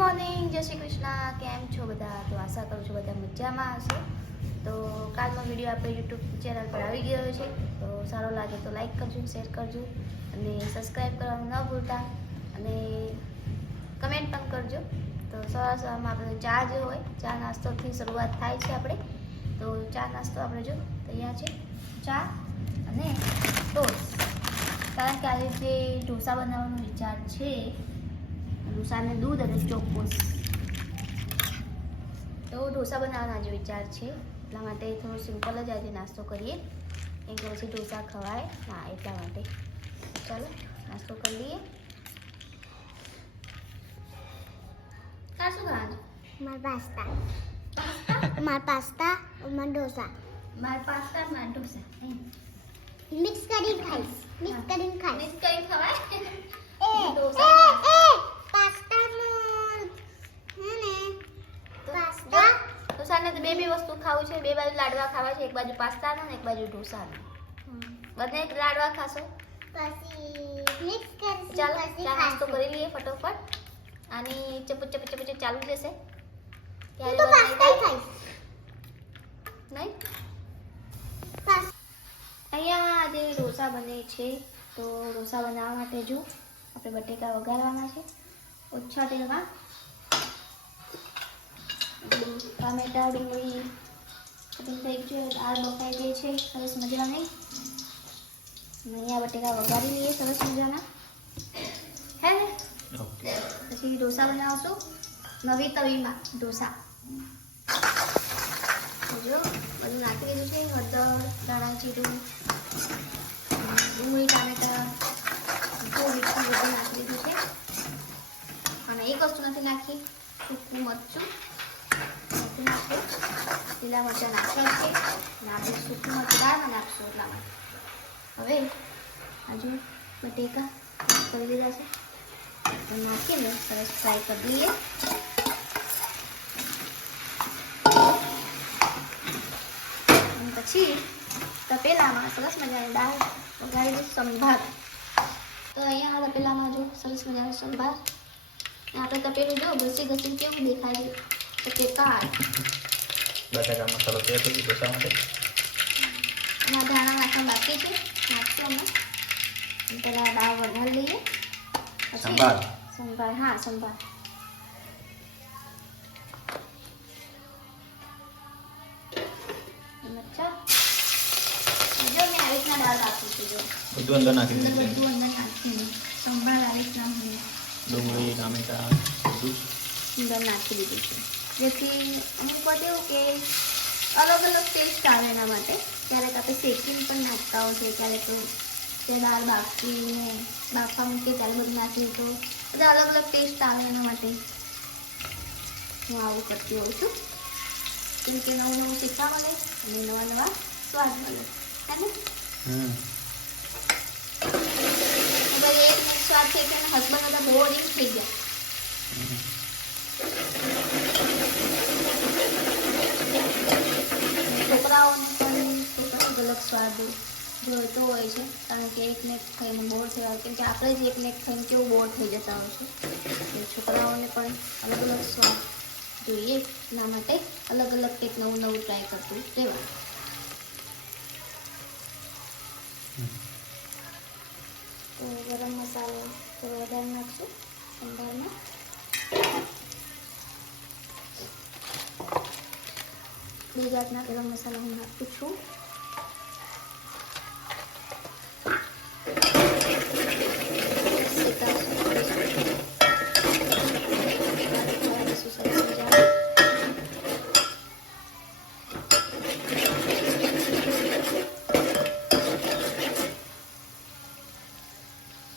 Morning જય શ્રી કૃષ્ણ. કેમ છો બધા? તો આશા કરું છું બધા મજામાં હશો. તો કાલનો વીડિયો આપણે યુટ્યુબ ચેનલ પર આવી ગયો છે. તો સારો લાગે તો લાઈક કરજો શેર કરજો અને સબસ્ક્રાઈબ કરવાનું ન ભૂલતા. અને કમેન્ટ પણ કરજો. તો સવાર સવારમાં આપણે ચા જે હોય, ચા નાસ્તોથી શરૂઆત થાય છે આપણે. તો ચા નાસ્તો આપણે જો તૈયાર છે. ચા અને ટોસ્ટ કારણ કે આજે જે ઢોસા બનાવવાનો વિચાર છે ઢોસાને દૂધ અને ચોખ્ખું તો ઢોસા બનાવવાનો આજે વિચાર છે. એટલા માટે થોડું સિમ્પલ જ આજે નાસ્તો કરીએ. કેમ કે પછી ઢોસા ખવાય. હા એટલા માટે. ચાલો નાસ્તો કરી લઈએ. કાં શું ખાવાનું? માર પાસ્તા. માર પાસ્તા માર ઢોસા. મારે પાસ્તા મારા ઢોસા. મિક્સ કરીને ખાઈશ. મિક્સ કરીને ખાઈશ. મિક્સ કરી ખવાય એ ઢોસા એ એ પાસ્તાનું હે ને પાસ્તા ઢોસાને તો બે બે વસ્તુ ખાવું છે બે બાજુ લાડવા ખાવા છે એક બાજુ પાસ્તાના ને એક બાજુ ઢોસાના. બંને લાડવા ખાશો? પછી મિક્સ કરીશું ચાલો ચા નાસ્તો કરી લઈએ ફટોફટ. અને ચપુ ચપુ ચપુ ચપ ચાલુ જશે હું તો પાસ્તા ખાઈશ. નહીં? અહીંયા આજે ઢોસા બને છે તો ઢોસા બનાવવા માટે જો આપણે બટેકા વઘારવાના છે ઓછા તેલમાં. ટામેટા ડુંગળી ગયું દાળ બફાઈ ગઈ છે, સરસ મજાની. અહીંયા બટેકા વઘારી લઈએ, સરસ મજાના. હે? પછી ઢોસા બનાવશું. નવી તવીમાં ઢોસા. જો, બધું નાખી દીધું છે, હળદર ધાણા જીરું, ડુંગળી, ટામેટા બધું નાખી દીધું છે. અને એક વસ્તુ નથી નાખી, સૂકું મરચું. લીલા મરચાં નાખ્યા છે અને આપણે સૂકું મરચું નાખશું એટલા માટે. હવે હજુ બટેકા કરી દીધા છે નાખીને સરસ ફ્રાય કરી દઈએ. પછી તપેલામાં સરસ મજાની દાળ વગાડી દઉં સંભાર. તો અહીંયા તપેલામાં જો સરસ મજાનો સંભાર. આપણે તપેલું જો ઘસી ઘસી કેવું દેખાય છે, તો કે કાઢ બટાકા મસાલો તૈયાર થઈ ગયો ઢોસા માટે અને આ ધાણા નાખવા બાકી છે નાખશું અમે અને પહેલાં દાળ વઘારી લઈએ પછી સંભાર. સંભાર હા સંભાર મરચાં જો મેં આવી રીતના દાળ નાખી છે જો બધું અંદર નાખી અંદર દીધું છે બધું અંદર નાખીને સંભાર આવી રીતના હું ડુંગળી ટામેટા બધું જ. અંદર નાખી દીધું છે જેથી અમુક વાર એવું કે અલગ અલગ ટેસ્ટ આવે એના માટે. ક્યારેક આપણે શેકીને પણ નાખતા હોય છે ક્યારેક તે દાળ બાફીને બાફવા મૂકીએ ત્યારે બધું નાખીએ તો બધા અલગ અલગ ટેસ્ટ આવે એના માટે. હું આવું કરતી હોઉં છું. કેમ કે નવું નવું શીખવા મળે અને નવા નવા સ્વાદ મળે. હે ને? સ્વાદ છે અને હસબન્ડ બધા બોરિંગ થઈ ગયા. છોકરાઓને પણ છોકરાઓ અલગ સ્વાદ જોઈતો હોય છે. કારણ કે એકને એક ખાઈને બોર થયા કેમ કે આપણે જ એકને એક ખાઈને કેવું બોર થઈ જતા હોય છે. છોકરાઓને પણ અલગ અલગ સ્વાદ જોઈએ. એના માટે અલગ અલગ કંઈક નવું નવું ટ્રાય કરતું રહેવાનું. તો ગરમ મસાલો થોડો વધારે નાખશું. સંભારમાં. બે જાતના ગરમ મસાલા હું છું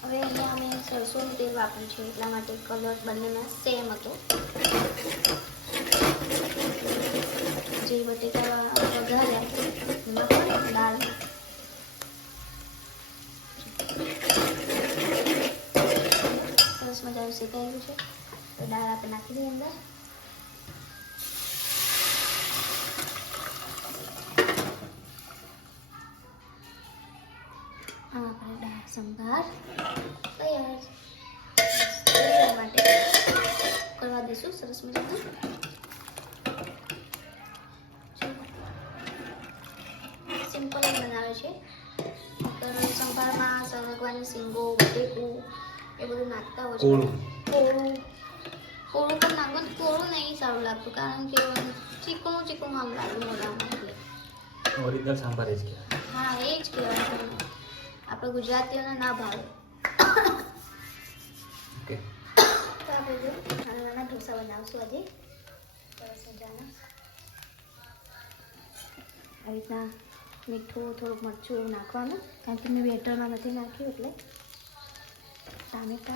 હવે અહીંયા અમે સરસોનું તેલ વાપર્યું છે એટલા માટે કલર બંનેમાં સેમ હતો જે બટેકા વઘાર્યા એમાં પણ દાળ સરસ મજાનું શેકાઈ છે. તો દાળ આપણે નાખી દઈએ અંદર. આપણે દાળ સંભાર તૈયાર છે. માટે કરવા દઈશું સરસ મજાનું. સિમ્પલ બનાવે છે. સંભારમાં સરગવાની સિંગો બટેકું એ બધું નાખતા હોય કોળું. કોળું. કોળું પણ નાખવું કોળું નહીં સારું લાગતું કારણ કે ચીકણું ચીકણું આમ લાગે મોઢામાં એટલે. ઓરિજિનલ સાંભાર જ કહેવાય. હા એ જ કહેવાય આપણે ગુજરાતીઓને ના ભાવે. ઓકે. તો આપણે જો નાના નાના ઢોસા બનાવશું આજે. સરસ મજાના. આવી રીતના મીઠું થોડુંક મરચું એવું નાખવાનું કારણ કે મેં બેટરમાં નથી નાખ્યું એટલે. aneka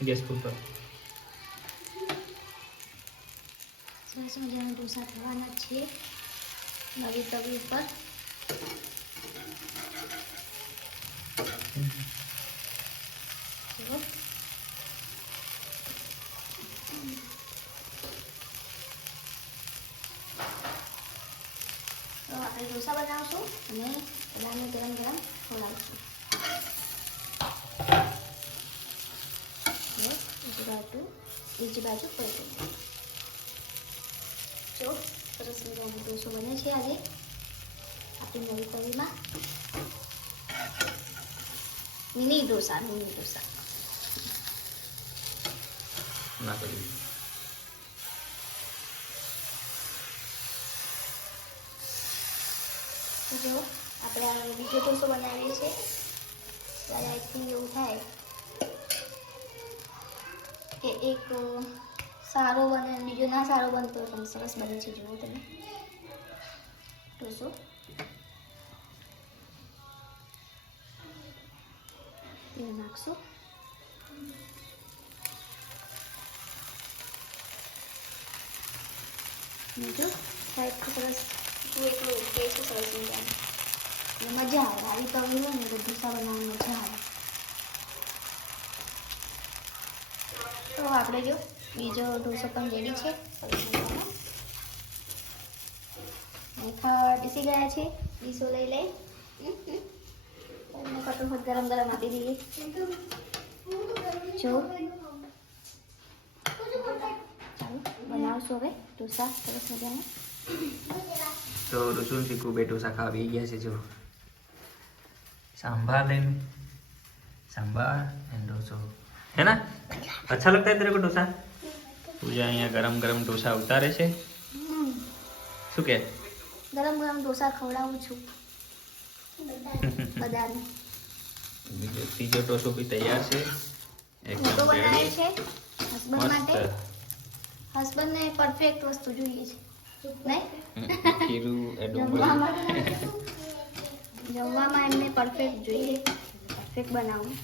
Yes, perfect. સરસ મજાના ઢોસા થવાના છે નવી તવી ઉપર જુઓ. તો આપણે ઢોસા બનાવશું અને બધાને ગરમ ગરમ ખવડાવશું જુઓ, બીજી બાજુ બીજી બાજુ પલટું જો સરસ મજાનો ઢોસો બને છે આજે આપણી નવી તવીમાં મિની ઢોસા મિની ઢોસા જો આપણે આ બીજો ઢોસો બનાવીએ છીએ ત્યારે આઈથી એવું થાય કે એક સારો બને અને બીજો ના સારો બનતો હોય પણ સરસ બને છે જુઓ તમે ઢોસો એ નાખશું બીજું સાઈડથી સરસ એટલું એટલું ટેસ્ટ સરસ મજાનો એટલે મજા આવે આવી તવી હોય ને તો ઢોસા બનાવવાની મજા આવે તો આપણે જો બીજો ઢોસો પણ રેડી છે સરસ મજાનો અને ખાવા બેસી ગયા છે ડીશો લઈ લઈ તમને ફટોફટ ગરમ ગરમ આપી દઈએ જો ચાલો બનાવશો હવે ઢોસા સરસ મજાના તો રસુન શીખું બે ઢોસા ખાવા બેસી ગયા છે જો सांभर लेन सांभर एंड डोसो है ना अच्छा लगता है तेरे को डोसा पूजा અહીંયા ગરમ ગરમ ઢોસા ઉતારે છે. શું કે? ગરમ ગરમ ઢોસા ખવડાવું છું. બધાને. બીજો ત્રીજો ઢોસો બી તૈયાર છે. એકદમ બનાવે છે હસબન્ડ માટે. હસબન્ડને પરફેક્ટ વસ્તુ જોઈએ છે. નહીં? ખીરું જમવામાં એમને પરફેક્ટ જોઈએ. પરફેક્ટ બનાવું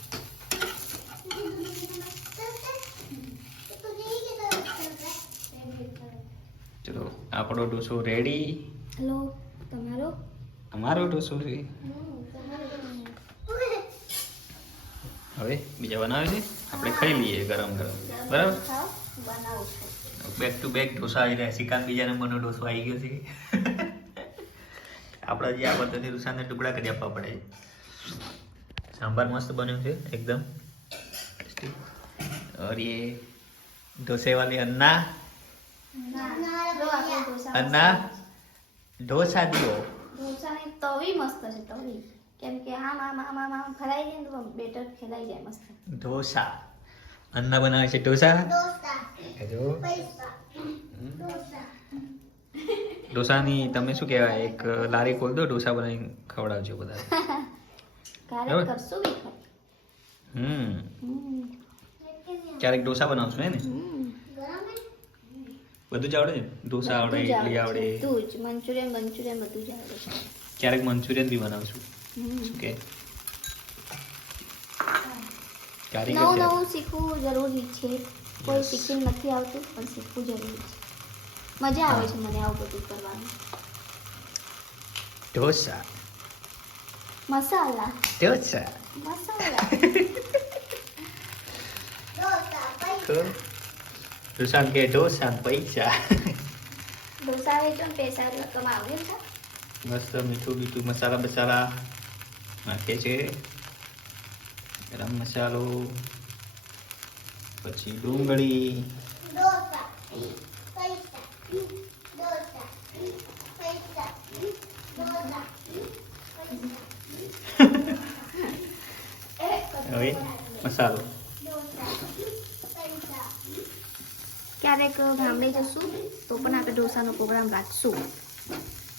ચલો આપણો ઢોસો રેડી હલો તમારો અમારો ઢોસો છે હવે બીજા બનાવે છે આપણે ખાઈ લઈએ ગરમ ગરમ બરાબર ખાઓ બનાવું છું બેક ટુ બેક ઢોસા આવી રહ્યા શ્રીકાંત બીજા નંબરનો ઢોસો આવી ગયો છે આપણા જે આ પદ્ધતિ ઢોસાને ટુકડા કરી આપવા પડે સાંભાર મસ્ત બન્યું છે એકદમ ટેસ્ટી और ये डोसे वाली अन्ना ના જો અને ઢોસા દીવો. ઢોસાની તવી મસ્ત છે તવી. કેમ કે આમ આમ આમ આમ આમ ફરાઈ જાય તો બેટર ખેલાઈ જાય મસ્ત. ઢોસા. અન્ના બનાવે છે ઢોસા? જો ઢોસાની તમે શું કહેવાય એક લારી ખોલ દો ઢોસા બનાવીને ખવડાવજો બધા. હમ. ક્યારેક ઢોસા બનાવશું હે ને? બધું જ આવડે ઢોસા આવડે ઇડલી આવડે બધું જ. મંચુરિયન મંચુરિયન બધું જ આવડે ક્યારેક મંચુરિયન બી બનાવું છું શું કે? નવું નવું શીખવું જરૂરી છે. કોઈ શીખીને નથી આવતું પણ શીખવું જરૂરી છે. મજા આવે છે મને આવું બધું કરવાનું. ઢોસા. મસાલા. ઢોસા. મસાલા. ડોસા પૈસા કે ઢોસા પૈસા ઢોસા વેચો ને પૈસા કમાવું એમ છે મસ્ત મીઠું મીઠું મસાલા બસાલા નાખે છે ગરમ મસાલો પછી ડુંગળી હવે મસાલો ડોસા પૈસા ક્યારેક ગામડે જશું તો પણ આપણે ઢોસાનો પ્રોગ્રામ રાખશું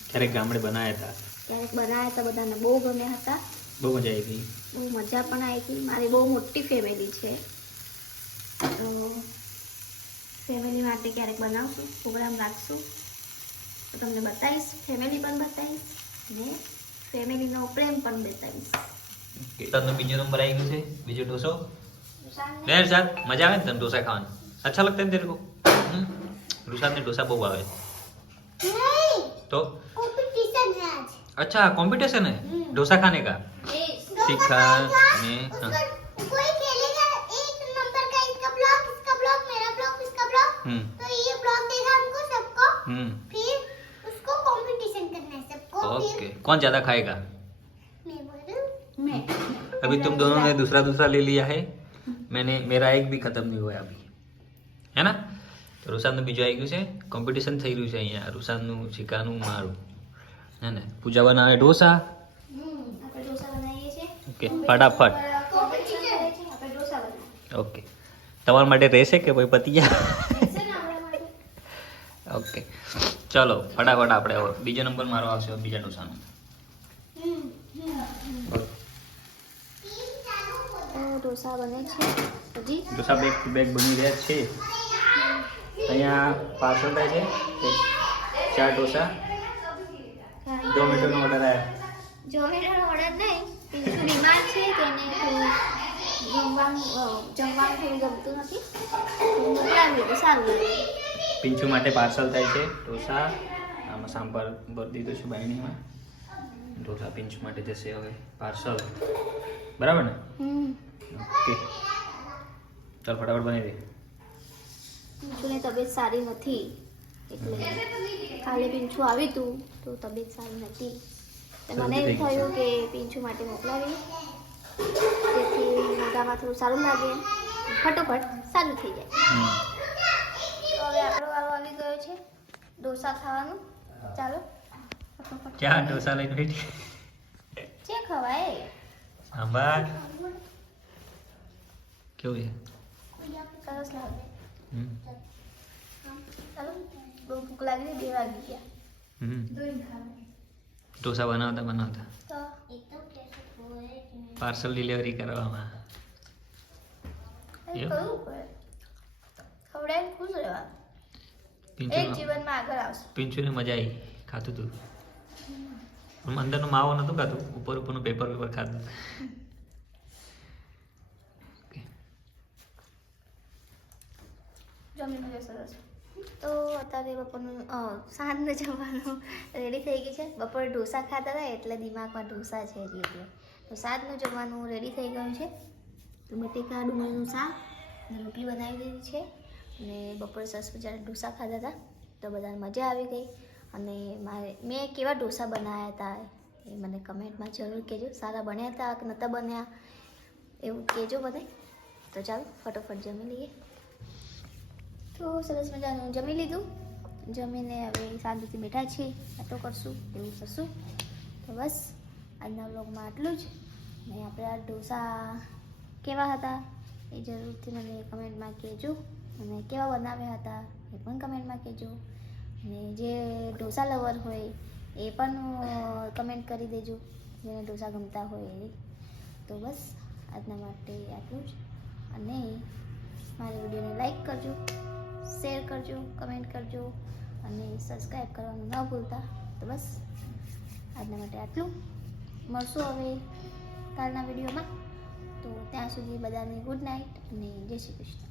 ક્યારેક ગામડે બનાવ્યા હતા ક્યારેક બનાવ્યા હતા બધાને બહુ ગમ્યા હતા બહુ મજા આવી ગઈ બહુ મજા પણ આવી હતી મારી બહુ મોટી ફેમિલી છે તો ફેમિલી માટે ક્યારેક બનાવશું પ્રોગ્રામ રાખશું તો તમને બતાવીશ ફેમિલી પણ બતાવીશ અને ફેમિલીનો પ્રેમ પણ બતાવીશ તને બીજો નંબર આવી ગયો છે બીજો ઢોસો देर साथ मजा आवे तन डोसा खाने अच्छा लगता है तेरे को हम्म? रुशाद ने डोसा बहुत आवे नहीं तो कंपटीशन है आज अच्छा कंपटीशन है डोसा खाने का तीखा में हाँ, उसको कोई खेलेगा एक नंबर का इसका ब्लॉक इसका ब्लॉक मेरा ब्लॉक इसका ब्लॉक हम्म तो ये ब्लॉक देगा हमको सबको हम्म फिर उसको कंपटीशन करना है सबको ओके कौन ज़्यादा खाएगा मैं बोल अभी तुम दोनों ने दूसरा दूसरा ले लिया है मैंने मेरा एक भी खत्म नहीं हुआ है अभी है ना તો રૂસાદનું બીજું આવી ગયું છે કોમ્પિટિશન થઈ રહ્યું છે અહીંયા રૂસાદનું શિકાનું મારું. હે ને? પૂજા બનાવે ઢોસા? ઓકે ફટાફટ. ઓકે. તમારા માટે રહેશે કે ભાઈ પતી ગયા ઓકે. ચલો ફટાફટ આપણે બીજો નંબર મારો આવશે બીજા ઢોસાનો. ઢોસા બને છે. હજી ઢોસા બેગ બેગ બની રહ્યા છે. અહીંયા પાર્સલ થાય છે. ચાર ઢોસા. ઝોમેટોનો ઓર્ડર આવ્યા ઝોમેટોનો ઓર્ડર નહીં બીજું બીમાર છે તેને જમવાનું જમવાનું થોડું ગમતું નથી. સારું લાગે. પિંચુ માટે પાર્સલ થાય છે. ઢોસા. આમાં સાંભાર ભરી દીધો છે બાયણીમાં ઢોસા પિંચુ માટે જશે હવે પાર્સલ. બરાબર ને? ઓકે. ચાલ ફટાફટ બનાવી દે. પિંચુની તબિયત સારી નથી એટલે કાલે પિંચુ આવ્યું હતું તો તબિયત સારી નથી. મને એમ એવું થયું કે પિંચુ માટે મોકલાવી. જેથી મોઢામાં થોડું સારું લાગે. ફટોફટ સારું થઈ જાય. તો હવે આપણો વારો આવી ગયો છે. ઢોસા ખાવાનું. ચાલો. ક્યાં ઢોસા લઈને બેઠી? જે ખવાય. સાંભાર. કેવું છે? સરસ લાગે. બહુ ભૂખ ઢોસા બનાવતા બનાવતા પાર્સલ ડિલિવરી કરવામાં ખવડાવી ખુશ મજા આવી ખાતું હતું અંદરનો માવો નહોતું ખાતું ઉપર ઉપરનું પેપર પેપર ખાતું જમીન હવે સરસ. તો અત્યારે બપોરનું સાંજનું જમવાનું રેડી થઈ ગયું છે. બપોરે ઢોસા ખાતા હતા એટલે દિમાગમાં ઢોસા છે હજી એટલે તો સાંજનું જમવાનું રેડી થઈ ગયું છે. તો બટેકા ડુંગળીનું શાક રોટલી બનાવી દીધી છે. અને બપોરે સરસ મજાના ઢોસા ખાધા હતા. તો બધાને મજા આવી ગઈ. અને મારે, મેં કેવા ઢોસા બનાવ્યા હતા એ મને કમેન્ટમાં જરૂર કહેજો. સારા બન્યા હતા કે નહોતા બન્યા? એવું કહેજો બધે તો ચાલો, ફટોફટ જમી લઈએ. તો સરસ મજાનું. જમી લીધું. જમીને હવે શાંતિથી બેઠા છીએ. વાતો કરશું, એવું કરશું તો બસ, આજના વ્લોગમાં આટલું જ. ને આપણે આ ઢોસા કેવા હતા એ જરૂરથી મને કમેન્ટમાં કહેજો. અને કેવા બનાવ્યા હતા એ પણ કમેન્ટમાં કહેજો. અને જે ઢોસા લવર હોય એ પણ કમેન્ટ કરી દેજો. જેને ઢોસા ગમતા હોય એ. તો બસ, આજના માટે આટલું જ. અને મારી વિડીયોને લાઈક કરજો. શેર કરજો કમેન્ટ કરજો અને સબસ્ક્રાઈબ કરવાનું ન ભૂલતા. તો બસ, આજના માટે આટલું. મળશું હવે કાલના વિડીયોમાં. તો ત્યાં સુધી બધાને ગુડ નાઇટ અને જય શ્રી કૃષ્ણ.